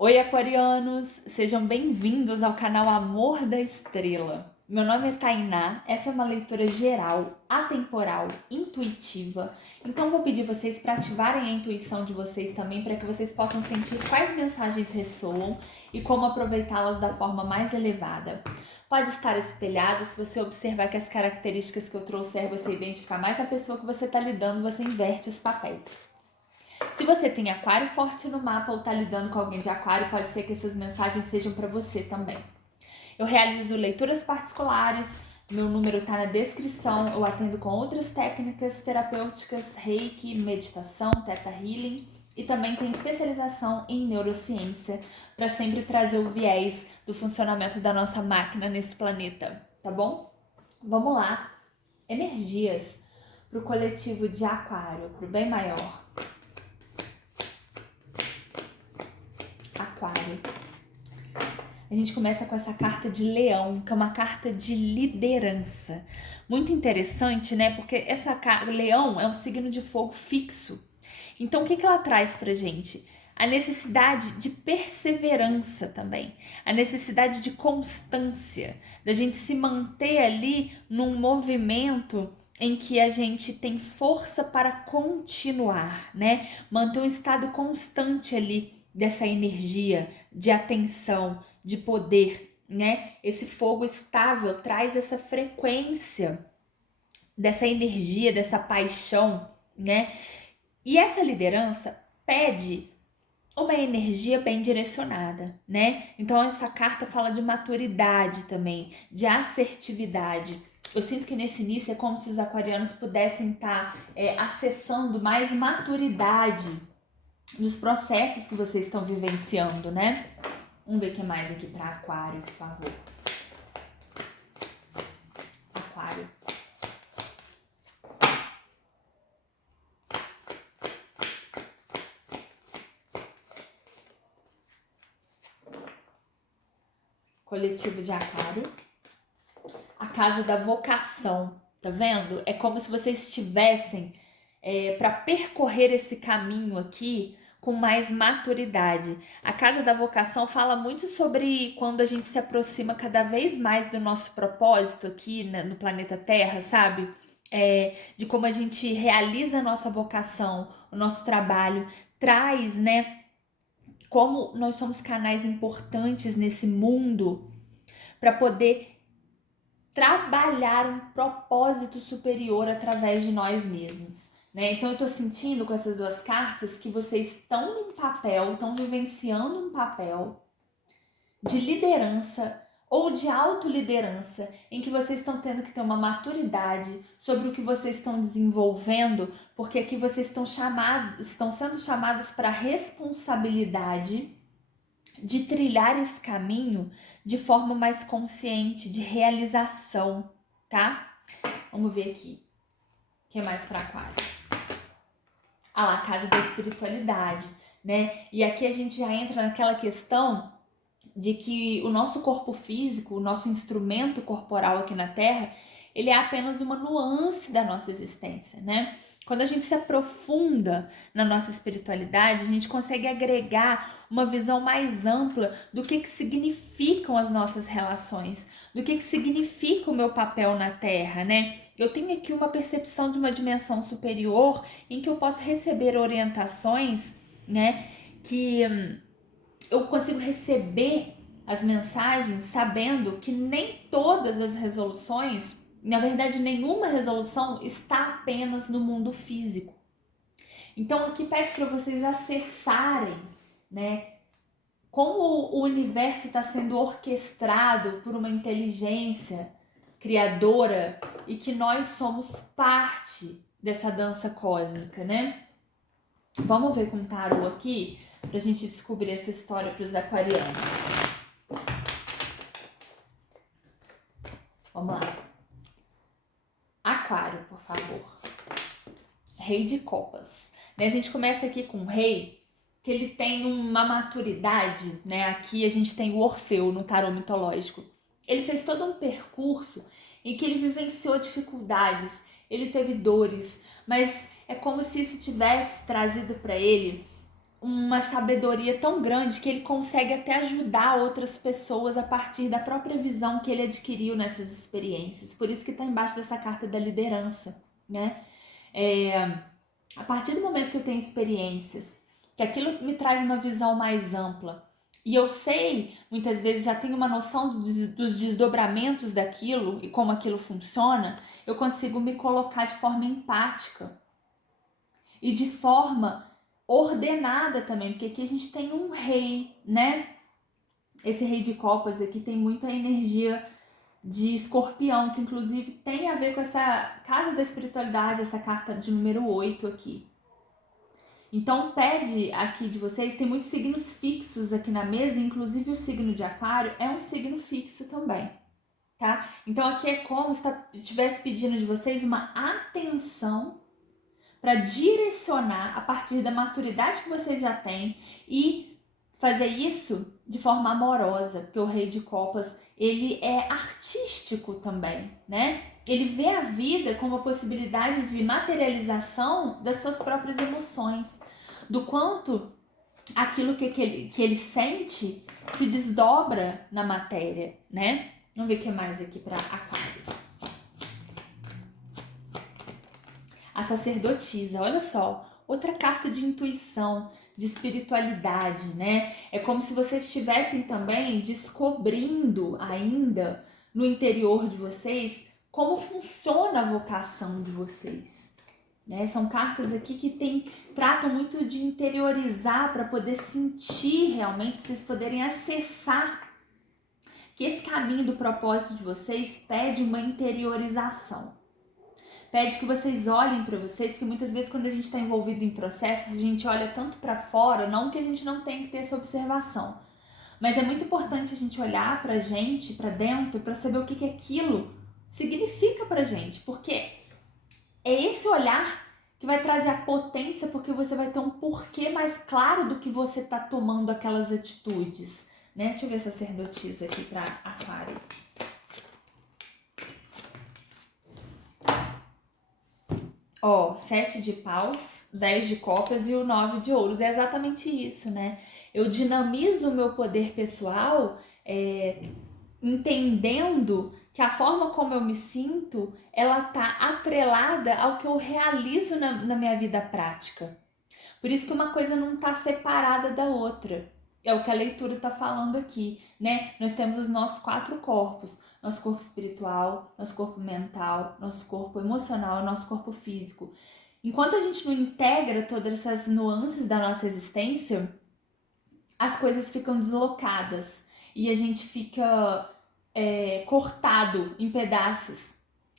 Oi, aquarianos! Sejam bem-vindos ao canal Amor da Estrela. Meu nome é Tainá, essa é uma leitura geral, atemporal, intuitiva. Então vou pedir vocês para ativarem a intuição de vocês também, para que vocês possam sentir quais mensagens ressoam e como aproveitá-las da forma mais elevada. Pode estar espelhado, se você observar que as características que eu trouxer você identificar mais a pessoa que você está lidando, você inverte os papéis. Se você tem aquário forte no mapa ou está lidando com alguém de aquário, pode ser que essas mensagens sejam para você também. Eu realizo leituras particulares, meu número está na descrição, eu atendo com outras técnicas terapêuticas, reiki, meditação, theta healing e também tenho especialização em neurociência para sempre trazer o viés do funcionamento da nossa máquina nesse planeta, tá bom? Vamos lá, energias para o coletivo de aquário, para o bem maior. Aquário. A gente começa com essa carta de Leão, que é uma carta de liderança. Muito interessante, né? Porque Leão é um signo de fogo fixo. Então, o que ela traz pra gente? A necessidade de perseverança também, a necessidade de constância, da gente se manter ali num movimento em que a gente tem força para continuar, né? Manter um estado constante ali dessa energia, de atenção, de poder, né? Esse fogo estável traz essa frequência dessa energia, dessa paixão, né? E essa liderança pede uma energia bem direcionada, né? Então essa carta fala de maturidade também, de assertividade. Eu sinto que nesse início é como se os aquarianos pudessem estar acessando mais maturidade nos processos que vocês estão vivenciando, né? Vamos ver o que mais aqui para aquário, por favor. Aquário. Coletivo de aquário. A casa da vocação, tá vendo? É como se vocês estivessem para percorrer esse caminho aqui com mais maturidade. A casa da vocação fala muito sobre quando a gente se aproxima cada vez mais do nosso propósito aqui no planeta Terra, sabe? De como a gente realiza a nossa vocação, o nosso trabalho, traz, né? Como nós somos canais importantes nesse mundo para poder trabalhar um propósito superior através de nós mesmos. Né? Então eu tô sentindo com essas duas cartas que vocês estão num papel, estão vivenciando um papel de liderança ou de autoliderança, em que vocês estão tendo que ter uma maturidade sobre o que vocês estão desenvolvendo, porque aqui vocês estão sendo chamados para a responsabilidade de trilhar esse caminho de forma mais consciente, de realização, tá? Vamos ver aqui. O que mais para aquário? Ah lá, casa da espiritualidade, né? E aqui a gente já entra naquela questão de que o nosso corpo físico, o nosso instrumento corporal aqui na Terra, ele é apenas uma nuance da nossa existência, né? Quando a gente se aprofunda na nossa espiritualidade, a gente consegue agregar uma visão mais ampla do que significam as nossas relações, do que significa o meu papel na Terra, né? Eu tenho aqui uma percepção de uma dimensão superior em que eu posso receber orientações, né? Que eu consigo receber as mensagens sabendo que nem todas as resoluções, na verdade, nenhuma resolução está apenas no mundo físico. Então, aqui pede para vocês acessarem, né, como o universo está sendo orquestrado por uma inteligência criadora e que nós somos parte dessa dança cósmica, né? Vamos ver com o tarô aqui pra gente descobrir essa história para os aquarianos. Vamos lá. Aquário, por favor. Rei de copas. A gente começa aqui com o rei, que ele tem uma maturidade, né? Aqui a gente tem o Orfeu no tarô mitológico. Ele fez todo um percurso em que ele vivenciou dificuldades, ele teve dores, mas é como se isso tivesse trazido para ele uma sabedoria tão grande que ele consegue até ajudar outras pessoas a partir da própria visão que ele adquiriu nessas experiências. Por isso que está embaixo dessa carta da liderança, né? A partir do momento que eu tenho experiências, que aquilo me traz uma visão mais ampla, e eu sei, muitas vezes já tenho uma noção dos desdobramentos daquilo e como aquilo funciona, eu consigo me colocar de forma empática e de forma ordenada também, porque aqui a gente tem um rei, né? Esse rei de copas aqui tem muita energia de escorpião, que inclusive tem a ver com essa casa da espiritualidade, essa carta de número 8 aqui. Então pede aqui de vocês, tem muitos signos fixos aqui na mesa, inclusive o signo de aquário é um signo fixo também, tá? Então aqui é como se estivesse pedindo de vocês uma atenção para direcionar a partir da maturidade que vocês já têm e fazer isso de forma amorosa, porque o Rei de Copas, ele é artístico também, né? Ele vê a vida como a possibilidade de materialização das suas próprias emoções, do quanto aquilo que ele sente se desdobra na matéria, né? Vamos ver o que mais aqui para Aquário. A sacerdotisa, olha só, outra carta de intuição, de espiritualidade, né? É como se vocês estivessem também descobrindo ainda no interior de vocês como funciona a vocação de vocês. Né? São cartas aqui que tratam muito de interiorizar para poder sentir realmente, para vocês poderem acessar que esse caminho do propósito de vocês pede uma interiorização. Pede que vocês olhem para vocês, porque muitas vezes quando a gente está envolvido em processos, a gente olha tanto para fora, não que a gente não tenha que ter essa observação, mas é muito importante a gente olhar para a gente, para dentro, para saber o que aquilo significa para a gente, porque é esse olhar que vai trazer a potência, porque você vai ter um porquê mais claro do que você está tomando aquelas atitudes, né? Deixa eu ver a sacerdotisa aqui para Aquário. Ó, 7 de paus, 10 de copas e o 9 de ouros. É exatamente isso, né? Eu dinamizo o meu poder pessoal entendendo que a forma como eu me sinto, ela tá atrelada ao que eu realizo na minha vida prática. Por isso que uma coisa não tá separada da outra. É o que a leitura tá falando aqui, né? Nós temos os nossos 4 corpos. Nosso corpo espiritual, nosso corpo mental, nosso corpo emocional, nosso corpo físico. Enquanto a gente não integra todas essas nuances da nossa existência, as coisas ficam deslocadas e a gente fica cortado em pedaços.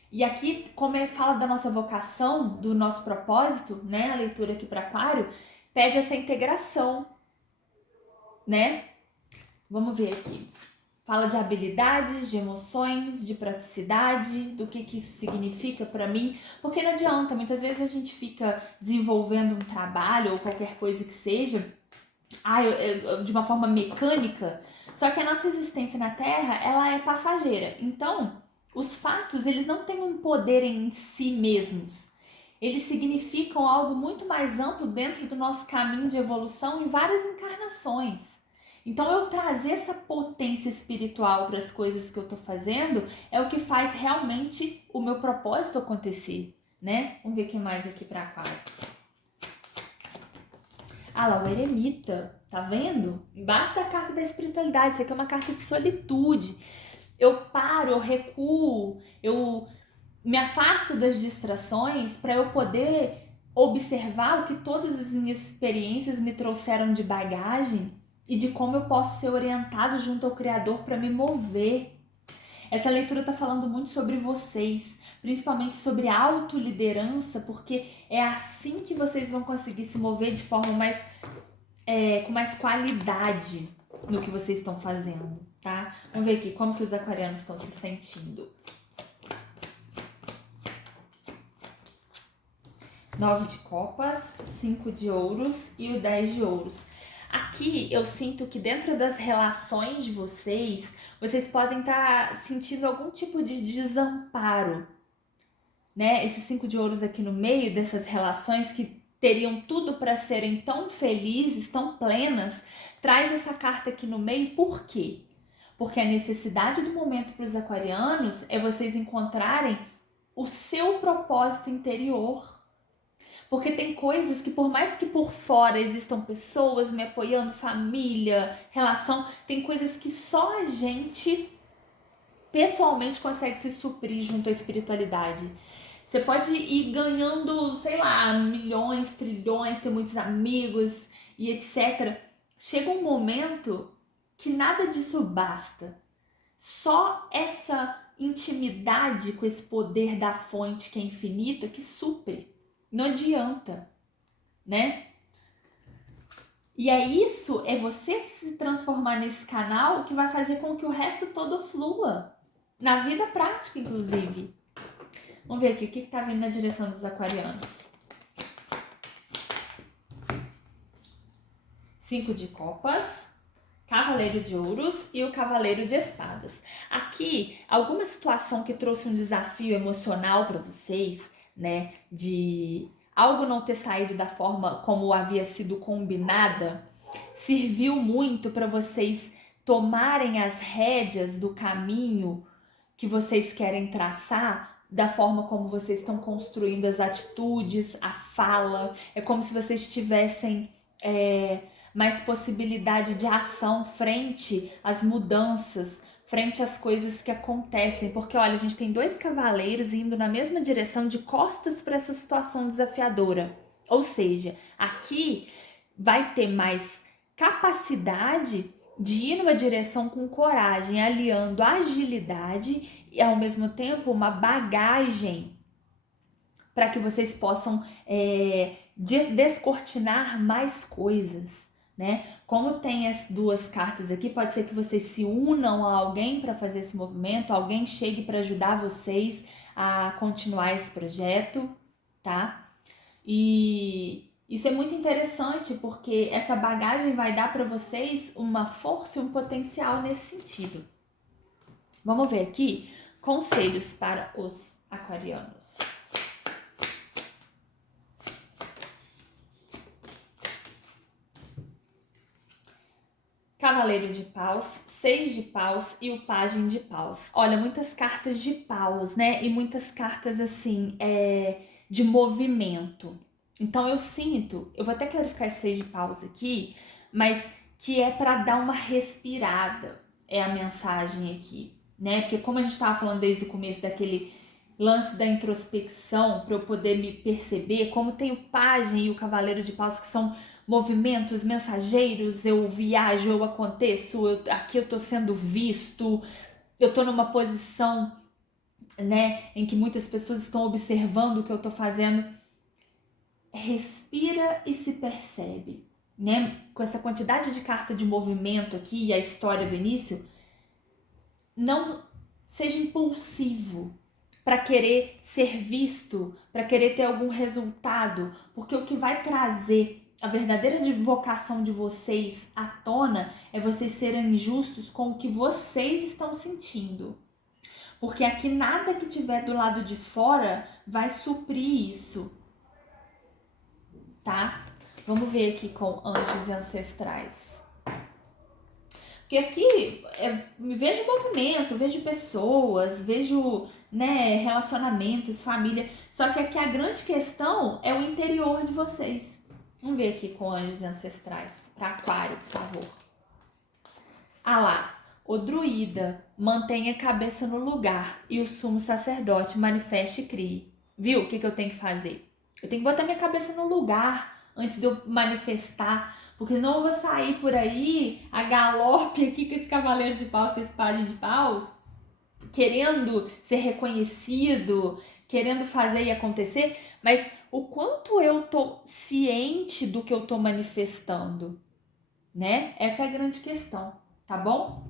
E aqui, como fala da nossa vocação, do nosso propósito, né? A leitura aqui para Aquário, pede essa integração, né? Vamos ver aqui. Fala de habilidades, de emoções, de praticidade, do que isso significa para mim. Porque não adianta, muitas vezes a gente fica desenvolvendo um trabalho ou qualquer coisa que seja, de uma forma mecânica, só que a nossa existência na Terra, ela é passageira. Então, os fatos, eles não têm um poder em si mesmos. Eles significam algo muito mais amplo dentro do nosso caminho de evolução em várias encarnações. Então, eu trazer essa potência espiritual para as coisas que eu estou fazendo é o que faz realmente o meu propósito acontecer, né? Vamos ver o que mais aqui para Aquário. Ah lá, o eremita, tá vendo? Embaixo da carta da espiritualidade, isso aqui é uma carta de solitude. Eu paro, eu recuo, eu me afasto das distrações para eu poder observar o que todas as minhas experiências me trouxeram de bagagem e de como eu posso ser orientado junto ao Criador para me mover. Essa leitura está falando muito sobre vocês, principalmente sobre autoliderança, porque é assim que vocês vão conseguir se mover de forma com mais qualidade no que vocês estão fazendo, tá? Vamos ver aqui como que os aquarianos estão se sentindo. 9 de copas, 5 de ouros e o 10 de ouros. Aqui eu sinto que dentro das relações de vocês podem estar sentindo algum tipo de desamparo, né? Esses 5 de ouros aqui no meio dessas relações que teriam tudo para serem tão felizes, tão plenas, traz essa carta aqui no meio. Por quê? Porque a necessidade do momento para os aquarianos é vocês encontrarem o seu propósito interior. Porque tem coisas que, por mais que por fora existam pessoas me apoiando, família, relação, tem coisas que só a gente pessoalmente consegue se suprir junto à espiritualidade. Você pode ir ganhando, sei lá, milhões, trilhões, ter muitos amigos e etc. Chega um momento que nada disso basta. Só essa intimidade com esse poder da fonte que é infinita que supre. Não adianta, né? E é isso, é você se transformar nesse canal que vai fazer com que o resto todo flua. Na vida prática, inclusive. Vamos ver aqui o que está vindo na direção dos aquarianos. 5 de copas, Cavaleiro de ouros e o Cavaleiro de espadas. Aqui, alguma situação que trouxe um desafio emocional para vocês, né? De algo não ter saído da forma como havia sido combinada, serviu muito para vocês tomarem as rédeas do caminho que vocês querem traçar, da forma como vocês estão construindo as atitudes, a fala. É como se vocês tivessem mais possibilidade de ação frente às mudanças, frente às coisas que acontecem. Porque, olha, a gente tem 2 cavaleiros indo na mesma direção, de costas para essa situação desafiadora. Ou seja, aqui vai ter mais capacidade de ir numa direção com coragem, aliando agilidade e ao mesmo tempo uma bagagem para que vocês possam descortinar mais coisas, né? Como tem as 2 cartas aqui, pode ser que vocês se unam a alguém para fazer esse movimento, alguém chegue para ajudar vocês a continuar esse projeto, tá? E isso é muito interessante porque essa bagagem vai dar para vocês uma força e um potencial nesse sentido. Vamos ver aqui conselhos para os aquarianos. Cavaleiro de paus, 6 de paus e o pajem de paus. Olha, muitas cartas de paus, né? E muitas cartas assim, de movimento. Então eu sinto, eu vou até clarificar esse 6 de paus aqui, mas que é para dar uma respirada, é a mensagem aqui, né? Porque como a gente estava falando desde o começo daquele lance da introspecção, para eu poder me perceber, como tem o pajem e o cavaleiro de paus que são movimentos mensageiros, eu viajo, eu aconteço, aqui eu tô sendo visto, eu tô numa posição, né, em que muitas pessoas estão observando o que eu tô fazendo. Respira e se percebe, né? Com essa quantidade de carta de movimento aqui e a história do início, não seja impulsivo para querer ser visto, para querer ter algum resultado, porque o que vai trazer a verdadeira vocação de vocês à tona é vocês serem justos com o que vocês estão sentindo. Porque aqui nada que tiver do lado de fora vai suprir isso, tá? Vamos ver aqui com anjos e ancestrais. Porque aqui vejo movimento, vejo pessoas, vejo, né, relacionamentos, família. Só que aqui a grande questão é o interior de vocês. Vamos ver aqui com anjos e ancestrais. Para aquário, por favor. Ah lá. O druida, mantenha a cabeça no lugar e o sumo sacerdote manifeste e crie. Viu o que eu tenho que fazer? Eu tenho que botar minha cabeça no lugar antes de eu manifestar, porque senão eu vou sair por aí a galope aqui com esse cavaleiro de paus, com esse pajem de paus, querendo ser reconhecido, querendo fazer e acontecer, mas o quanto eu tô ciente do que eu tô manifestando, né? Essa é a grande questão, tá bom?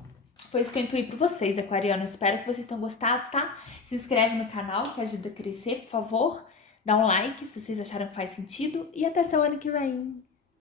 Foi isso que eu intuí para vocês, aquarianos. Espero que vocês tenham gostado, tá? Se inscreve no canal, que ajuda a crescer, por favor. Dá um like se vocês acharam que faz sentido. E até semana que vem.